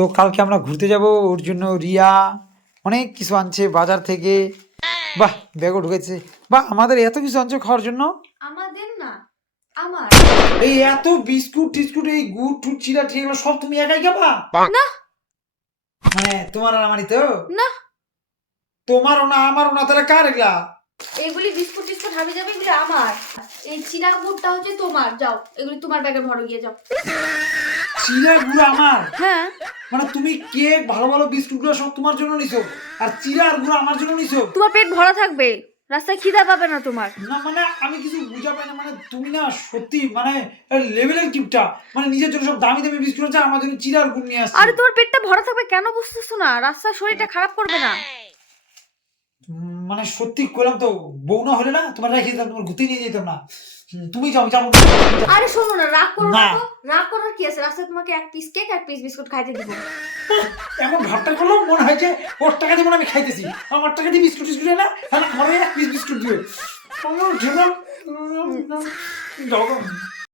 তো কালকে আমরা ঘুরতে যাব, ওর জন্য রিয়া অনেক কিছু আনছে বাজার থেকে। বাহ, ব্যাগও ঢুকেছে। বাহ, আমাদের এত কিছু আনছে খাওয়ার জন্য। আমাদের না, আমার। এই এত বিস্কুট টিস্কুট, এই গুড় টুট চিরা ঠিক এগুলো সব তুমি একাই খাবা? না মানে তোমার আর আমারই তো? না, তোমারও না আমারও না, তাহলে কার এগুলা? এগুলি বিস্কুট টিস্কুট হাবি যাবে, এগুলি আমার। এই চিরা গুড়টা হচ্ছে তোমার, যাও এগুলি তোমার ব্যাগে ভরো গিয়ে যাও। চিরা গুড় আমার? হ্যাঁ। মানে তুমি কেক ভালো ভালো বিস্কুট গুলো সব তোমার জন্য নিছো, আর চিরা আর গুড় আমার জন্য নিছো? তোমার পেট ভরা থাকবে, রাস্তায় খিদা পাবে না তোমার। না মানে আমি কিছু বুঝা পাই না, মানে তুমি না সত্যি মানে লেভেলের কিপটা। মানে নিজের জন্য সব দামি দামি বিস্কুট আছে, আমার জন্য চিরা আর গুড় নিয়ে আসছে। আরে তোমার পেটটা ভরা থাকবে কেন বুঝতেছো না? রাস্তায় শরীরটা খারাপ করবে না। মানে সত্যি কইলাম তো, বউ না হলে না তোমার রেখে দিতাম, তোমার ঘুরতে নিয়ে যেতাম না। তুমি যাও, যাবো না। আরে শোনো না, রাগ করো না না। তো। রাগ করার কি আছে? রাস্তায় তোমাকে এক পিস কেক এক পিস বিস্কুট খাইতে দিব। এমন ভাবটা করলো মনে হয় যে ওর টাকা দিয়ে মনে হয় আমি খাইতেছি, আমার টাকা দিয়ে বিস্কুট টিস্কুট না, আমার এক পিস বিস্কুট দিও। আমার জীবন